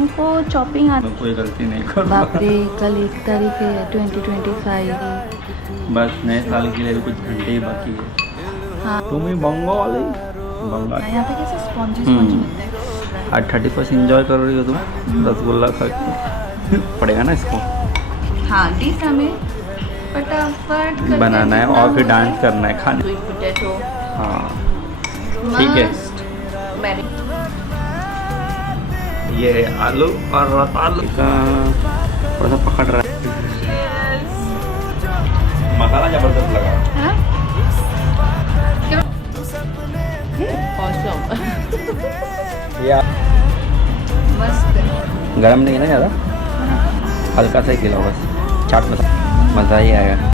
उनको चॉपिंग मैं कोई गलती नहीं कर रहा। बाप रे, कल 1 तारीख है 2025। बस नए साल के लिए भी कुछ घंटे ही बाकी है। हाँ, तुम्हें बंगाली बंगाल यहाँ पे कैसे स्पॉन्जी स्पॉन्जी मिलता है। आज 31 इंजॉय कर रही हो तुम रसगुल्ला खा के पड़ेगा ना इसको हाँ, डिश हमें फटाफट करके बनाना है और फिर डांस करना है खाने। स्वीट पोटैटो हाँ ठीक है। ये है आलू और रतालू का थोड़ा सा पकड़ रहा है। मसाला जबरदस्त लगा। या मस्त। गरम नहीं है ना ज़्यादा, हल्का सा ही खिलाओ बस। चाट मसाला मज़ा ही आएगा।